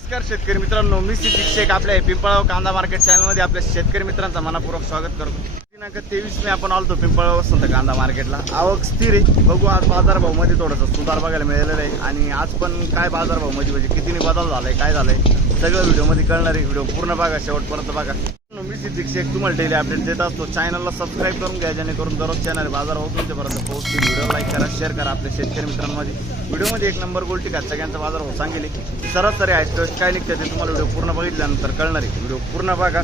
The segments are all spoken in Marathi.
नमस्कार शेतकरी मित्रांनो, मी सिद्दीक शेख आपल्या पिंपळगाव कांदा मार्केट चॅनलमध्ये आपल्या शेतकरी मित्रांचा मनपूर्वक स्वागत करतो. दिनांक 23 मे आपण आलतो पिंपळगाव वसंत कांदा मार्केटला. आवक स्थिर आहे. बघू आज बाजारभाव मध्ये थोडासा सुधार बघायला मिळालेला आहे आणि आज पण काय बाजारभाव मध्ये म्हणजे कितीने बदल झालाय काय झालंय सगळं व्हिडिओमध्ये कळणार आहे. व्हिडिओ पूर्ण बघा, शेवटपर्यंत बघा. मी सिद्दीक शेख तुम्हाला डेली अपडेट देत असतो. चॅनलला सबस्क्राईब करून घ्या जेणेकरून दररोज चॅनल बाजारभाव तुमच्यापर्यंत पोहोचतील. व्हिडिओ लाईक करा, शेअर करा आपल्या शेतकरी मित्रांमध्ये. व्हिडिओमध्ये एक नंबर गोल्टी का सगळ्यांचा बाजारभाव सांगेल. सरासरी आहे काय निघते ते तुम्हाला व्हिडिओ पूर्ण बघितल्यानंतर कळणार आहे. व्हिडिओ पूर्ण बघा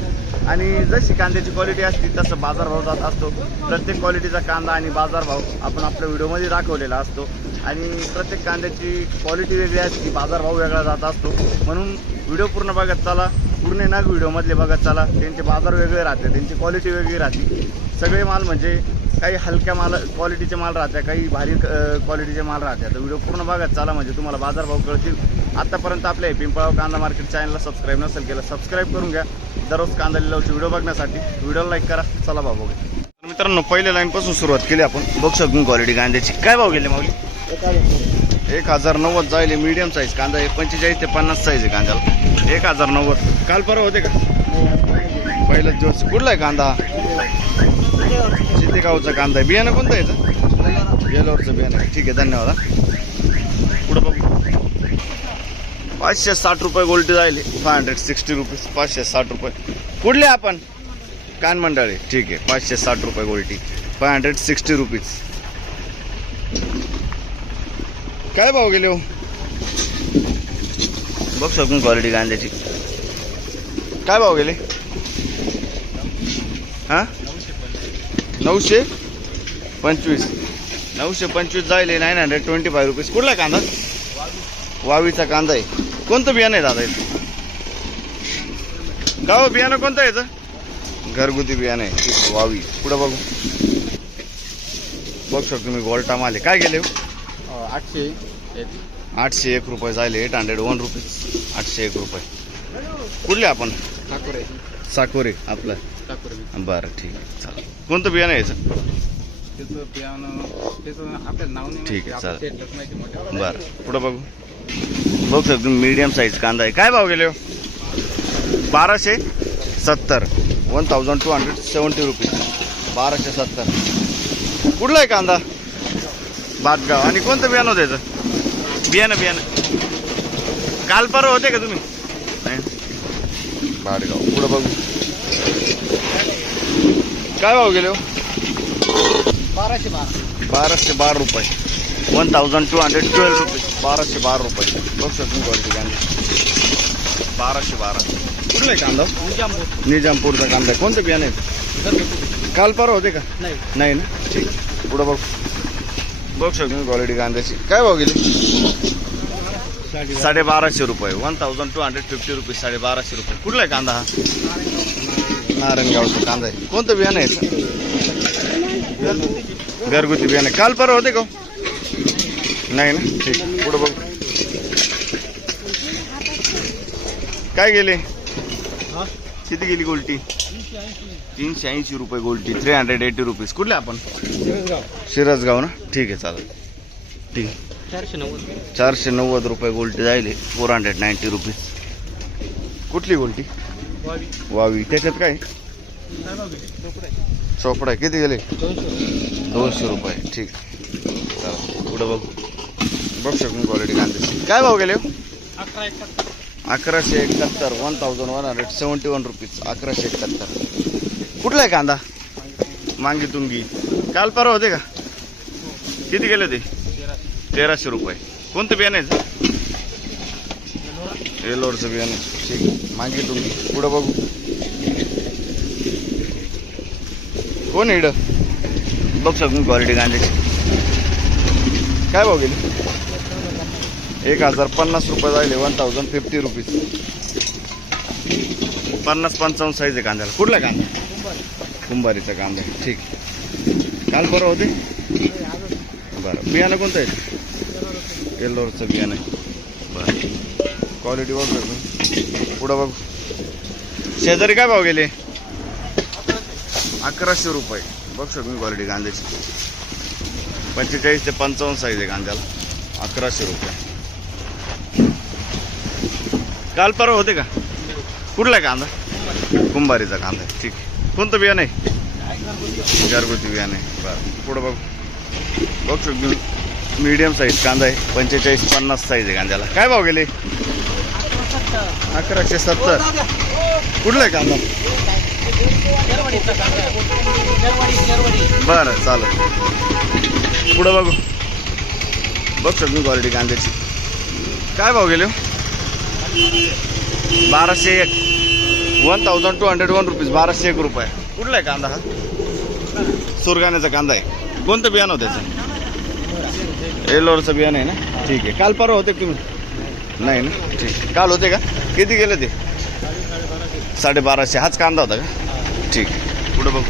आणि जशी कांद्याची क्वालिटी असते तसं बाजारभाव जात असतो. प्रत्येक क्वालिटीचा कांदा आणि बाजारभाव आपण आपल्या व्हिडिओमध्ये दाखवलेला असतो आणि प्रत्येक कांद्याची क्वालिटी वेगळी असते, बाजारभाव वेगळा जात असतो. म्हणून व्हिडिओ पूर्ण बघत चला, पूर्ण नाग व्हिडिओमधले बघत चला. त्यांचे बाजार वेगळे राहते, त्यांची क्वालिटी वेगळी राहते. सगळे माल म्हणजे काही हलक्या माल क्वालिटीचे माल राहत्या, काही भारी क्वालिटीचे माल राहत्या. तर व्हिडिओ पूर्ण बघत चला म्हणजे तुम्हाला बाजारभाव कळतील. आतापर्यंत आपल्या पिंपळगाव कांदा मार्केट चॅनलला सबस्क्राईब नसेल केलं सबस्क्राईब करून घ्या दररोज कांदा लिलावचे व्हिडिओ बघण्यासाठी. व्हिडिओला लाईक करा. चला भाऊ बघू. मित्रांनो पहिल्या लाईन पासून सुरुवात केली आपण. बघ शकून क्वालिटी कांद्याची काय भाव गेले माऊली? 1090 जायले. मीडियम साईज कांदा आहे. 45 ते 50 साईज आहे कांद्याला. 1090. काल परवा होते का? पहिलाच दिवस. कुठला आहे कांदा? चितेगावचा कांदा आहे. बियाणं कोणतं याचं? येलोरचं बियाणं आहे. ठीक आहे, धन्यवाद. पुढं बघू. 560 रुपये गोल्टी जायले. 560 रुपीज. 560 रुपये. कुठले आपण? कान मंडळी. ठीक आहे, 560 रुपये गोल्टी. 560 रुपीज. काय भाव गेले हो? बघ शकून क्वालिटी कांद्याची काय भाव गेले? हा 925. 925 जायले. 925 रुपीज. कुठला कांदा? वावीचा कांदा आहे. कोणतं बियाणं आहे दादा याचं? का हो बियाणं कोणतं आहे याचं? घरगुती बियाणं आहे. वावी. पुढं बघू. बघ शकतो मी गोल्टा माले. काय गेले? 801 रुपये जायले. 801 रुपीज. 801 रुपये. कुठले आपण? साकोरे आपलं. बरं ठीक आहे, चालेल. कोणतं बियाणं आहे याचं? ठीक आहे, चालेल. बरं पुढं बघू. बघू शकतो मीडियम साईज कांदा आहे. काय भाव गेले हो? 1270. 1270 रुपीज. 1270. कुठला आहे कांदा? बादगाव. आणि कोणतं बियाणं होतं याचं? बियाणं काल परवा होते का तुम्ही? बादगाव. पुढं बघू. काय भाव गेले हो? 1212 रुपये. 1212 रुपीज. 1212 रुपये. बघ शकतो क्वालिटी कांदा. 1212. कुठला आहे कांदा? निजामपूरचा कांदा आहे. कोणतं बियाणं आहे? काल परवा होते का? नाही ना. ठीक. पुढं बघ. बघ शकतो क्वालिटी कांद्याची. काय भाव गेली? 1250 रुपये. 1250 रुपीज. 1250 रुपये. कुठला आहे कांदा? हा नारायणगावचा कांदा आहे. कोणतं बियाणं आहे? घरगुती बियाणं. काल परवा होते का? नाही ना. ठीक. पुढं बघ. काय गेले? किती गेली गोल्टी? 380 रुपये गोल्टी. 380 रुपीज. कुठले आपण? शिरसगाव ना. ठीक आहे, चालेल. ठीक. 490 रुपये गोल्टी जायले. 490 रुपीज. कुठली गोल्टी? वावी. त्याच्यात काय? चोपडा. किती गेले? 200 रुपये. ठीक. चालेल. पुढं बघू. बघ शकून क्वालिटी कांद्याची. काय भाव गेले? 1171. 1171 रुपीज. 1171. कुठला आहे कांदा? मांगी तुंगी. काल परवा होते का? किती गेले ते? 1300 रुपये. कोणतं बियाणं आहे? येलोरचं बियाणं. ठीक. मांगी तुंगी. पुढं बघू. कोण इड? बघ शकून क्वालिटी कांद्याची. काय भाव गेली? 1050 रुपये जायले. 1050 रुपीज. 50-55 साईज आहे कांद्याला. कुठला कांदा? कुंभारीचा कांदा. ठीक. काल परवा होते? बरं. बियाणं कोणतं आहे? येल्लोरचं बियाणं आहे. बरं. क्वालिटी बघ. पुढं बघ. शेजारी काय भाव गेले? 1100 रुपये. बघ शकतो क्वालिटी कांद्याची. 45 ते 55 साईज आहे कांद्याला. 1100 रुपये. काल परवा होते का? कुठला आहे कांदा? कुंभारीचा कांदा आहे. ठीक आहे. कोणतं बियाणं आहे? घरगुती बियाणं आहे. बरं पुढं बघू शकतो मीडियम साईज कांदा आहे. 45-50 साईज आहे कांद्याला. काय भाव गेले? 1170. कुठला आहे कांदा? बरं चालेल. पुढं बघू शकतो क्वालिटी कांद्याची. काय भाव गेले? 1201. 1201 रुपीज. 1201 रुपये. कुठला आहे कांदा हा? सुरगाण्याचा कांदा आहे. कोणतं बियाणं होतं त्याचं? एलोरचं बियाणं आहे ना. ठीक आहे. काल परवा होते तुम्ही? नाही ना. ठीक आहे. काल होते का? किती गेले ते? 1250. हाच कांदा होता का? ठीक आहे. पुढं बघू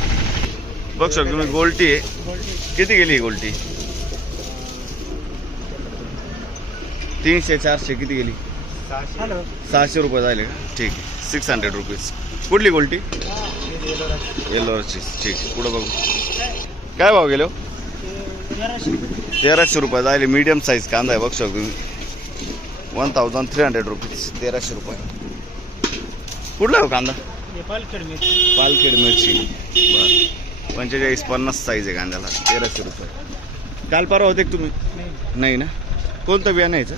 शकतो तुम्ही गोल्टी आहे. किती गेली ही गोल्टी? 300-400 किती गेली? 600 रुपये झाले का? ठीक आहे. 600 रुपीज. कुठली गोल्टी? येल्लोरची. ठीक आहे. पुढं बघू काय भाव गेलो? 1300 रुपये झाले. मीडियम साईज कांदा आहे. बघू शकतो तुम्ही 1300 रुपीज. 1300 रुपये. कुठला हो कांदा? पालखेड मिरची. बरं 45-50 साईज आहे कांद्याला. 1300 रुपये. काल परवा होते तुम्ही? नाही ना. कोणतं बियाणं यायचं?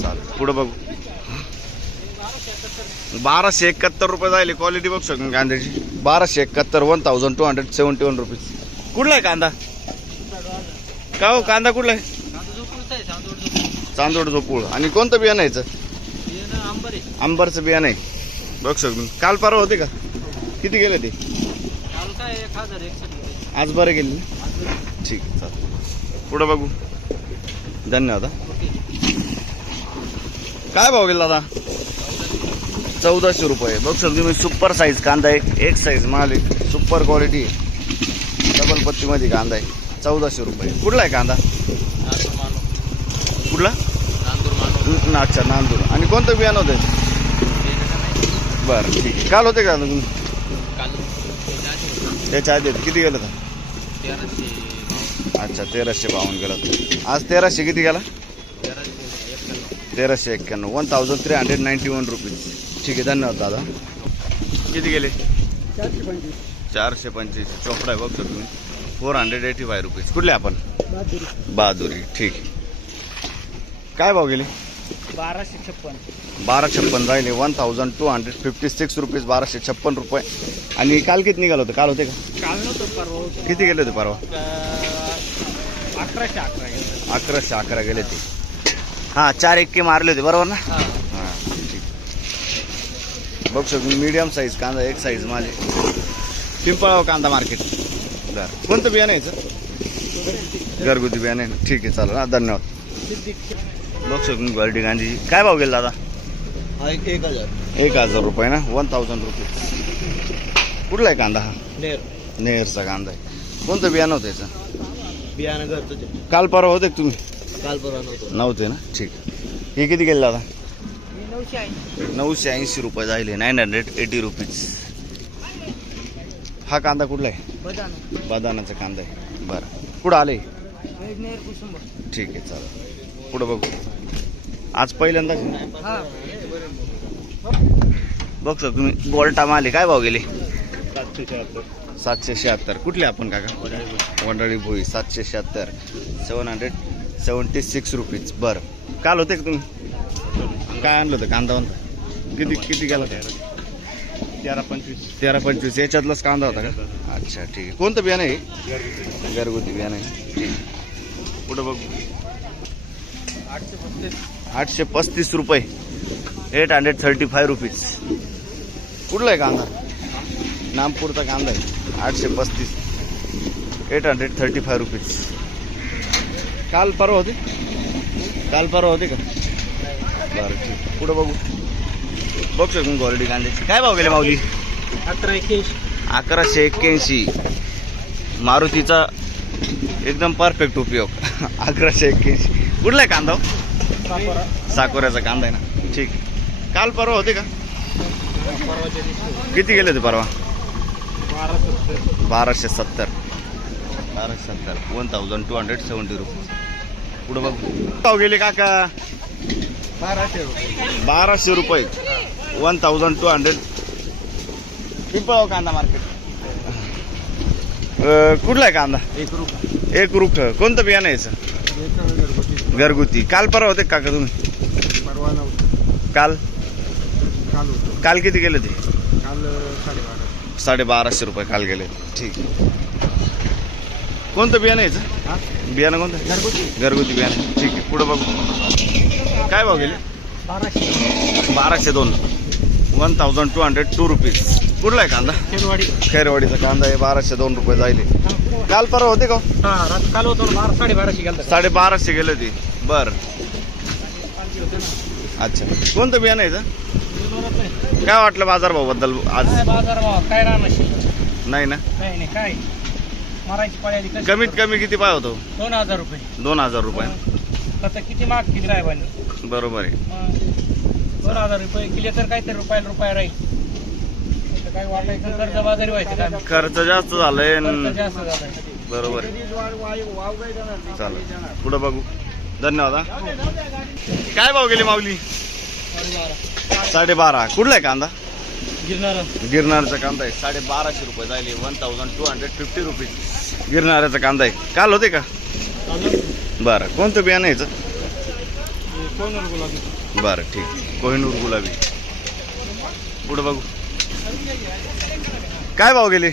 चालेल. पुढं बघू 1271 रुपये जायले. क्वालिटी बघू शकतो कांद्याची. 1271. 1271 रुपीज. कुठला आहे कांदा? का हो कांदा कुठला आहे? चांदोड झोपूळ. आणि कोणतं बियाणं यायचं? आंबरचं बियाणं आहे. बघू शकतो. काल परवा होते का? किती गेले ते? आज बरं गेले ना. ठीक आहे चालेल. पुढं बघू. धन्यवाद. काय भाव गेला दादा? 1400 रुपये. बघू शकतो तुम्ही सुपर साईज कांदा आहे. एक साईज माल आहे. सुपर क्वालिटी आहे. डबल पत्तीमध्ये कांदा आहे. 1400 रुपये. कुठला आहे कांदा? कुठला? अच्छा नांदूर. आणि कोणतं बियाणं होतं? बरं ठीक आहे. काल होते का तुम्ही? त्याच्या आधी किती गेलं तर? अच्छा 1352 गेला. आज 1300 किती गेला? 1391. 1391 रुपीज. ठीक आहे. धन्यवाद दादा. किती गेले? 425. चोपडा आहे. बघतो तुम्ही 485 रुपीज. कुठले आपण? बहादुरी. ठीक आहे. काय भाव गेले? 1256 जायले. 1256 रुपीज. 1256 रुपये. आणि काल किती निघालं होतं? काल होते का? काल नव्हतं परवा. किती गेले होते परवा? 1111 गेले ते. हां 4 एक्के मारले होते बरोबर ना. हां ठीक. बघू शकतो मीडियम साईज कांदा. एक साईज माझे. पिंपळगाव कांदा मार्केट. बरं कोणतं बियाणं यायचं? घरगुती बियाणं आहे. ठीक आहे चालेल. हां धन्यवाद. बघू शकतो क्वालिटी कांद्याची. काय भाव गेला दादा? 1000 रुपये ना. 1000 रुपये. कुठला आहे कांदा हा? नेहरचा कांदा आहे. कोणतं बियाणं होतं याचं? बियाणं घरचं. काल परवा होते तुम्ही? काल परवा नव्हते ना. ठीक. हे किती गेले दादा? 980. 980 रुपये जायले. 980 रुपीज. हा कांदा कुठला आहे? बदानाचा कांदा आहे. बरं कुठं आले? ठीक आहे चालेल. पुढं बघू. आज पहिल्यांदा बघ सर तुम्ही गोल्टा माले. काय भाव गेले? 776. कुठले आपण काका? वंडाळी भोई. 776. 776 रुपीज. बरं काल होते का तुम्ही? काय आणलं होतं कांदा? किती गेला? 13-25. याच्यातलाच कांदा होता का? अच्छा ठीक आहे. कोणतं बियाणं आहे? घरगुती बियाणं आहे. पुढं बघू 835 रुपये. 835 रुपीज. कुठला आहे कांदा? नामपूरचा कांदा आहे. 835. 835 रुपीज. काल परवा होते? का? बरं ठीक. पुढं बघू शकतो क्वालिटी कांद्याची. काय भाव गेले माऊली? 1181. मारुतीचा एकदम परफेक्ट उपयोग. 1181. कुठला आहे कांदा? साकोऱ्याचा कांदा आहे ना. ठीक. काल परवा होते का? किती गेले होते परवा? 1270. 1270. 1270 रुपये. पुढं बघू. भाव गेले काका? 1200 रुपये 1200 पिंपळगाव कांदा मार्केट. कुठला आहे कांदा? एक रुख. कोणतं बियाणं यायचं? घरगुती. काल परवा होते काका तुम्ही? काल किती गेले ते? 1250 रुपये काल गेले. ठीक. कोणतं बियाणं यायचं? बियाणं कोणतं? घरगुती बियाणं. ठीक आहे. पुढं बघू काय भाव गेले? 1202 1202 रुपीज. कुठला आहे कांदा? खैरवाडीचा कांदा आहे. 1202 रुपये जाईल. काल परवा होते का? काल होतो 1250 गेलं. 1250 गेले होते. बर. अच्छा. कोणतं बियाणं यायचं? काय वाटलं बाजारभाव बद्दल आज? बाजारभाव काय राहणार नाही ना? नाही काय मारायची पाळी. कमीत कमी किती पाय होतो? 2000 रुपये. 2000 रुपये. आता किती माग किती राहिबांनी? बरोबर आहे. 2000 रुपये किले तर काहीतरी रुपया राहील. काय वाटायचं कर्ज बाजारी व्हायचं काय? खर्च जास्त झालंय. खर्च जास्त झालाय. बरोबर आहे. चालेल. पुढं बघू. धन्यवाद. हा. काय भाव गेली माऊली? 12.5. कुठला आहे कांदा? गिरणारचा कांदा आहे. 1250 रुपये जाईल. 1250 रुपीज गिरणाऱ्याचा कांदा आहे. काल होते का? बरं. कोणतं बियाणं यायचं? बरं. ठीक. कोहिनूर गुलाबी. पुढं बघू. काय भाव गेले?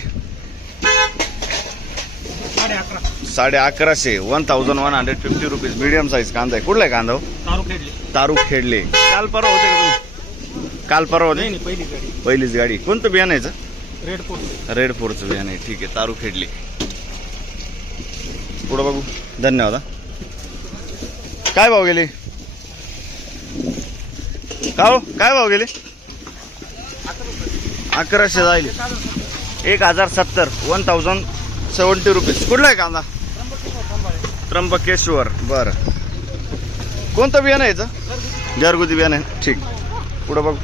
1150. 1150 रुपीज मीडियम साईज कांदा आहे. कुठला आहे कांदा? तारू खेडले. काल परवा होते का तुम्ही? काल परवा होते. पहिलीच गाडी. कोणतं बियाणं यायचं? रेड फोरचं बियाणं आहे. ठीक आहे. तारू खेडले. पुढं बघू. धन्यवाद. हा. काय भाव गेले? काय भाव गेले? 1100 जाईल. 1070. 1070 रुपीज. कुठला आहे कांदा? त्र्यंबकेश्वर. बरं. कोणतं बियाणं यायचं? घरगुती बियाणं आहे. ठीक. पुढं बघू.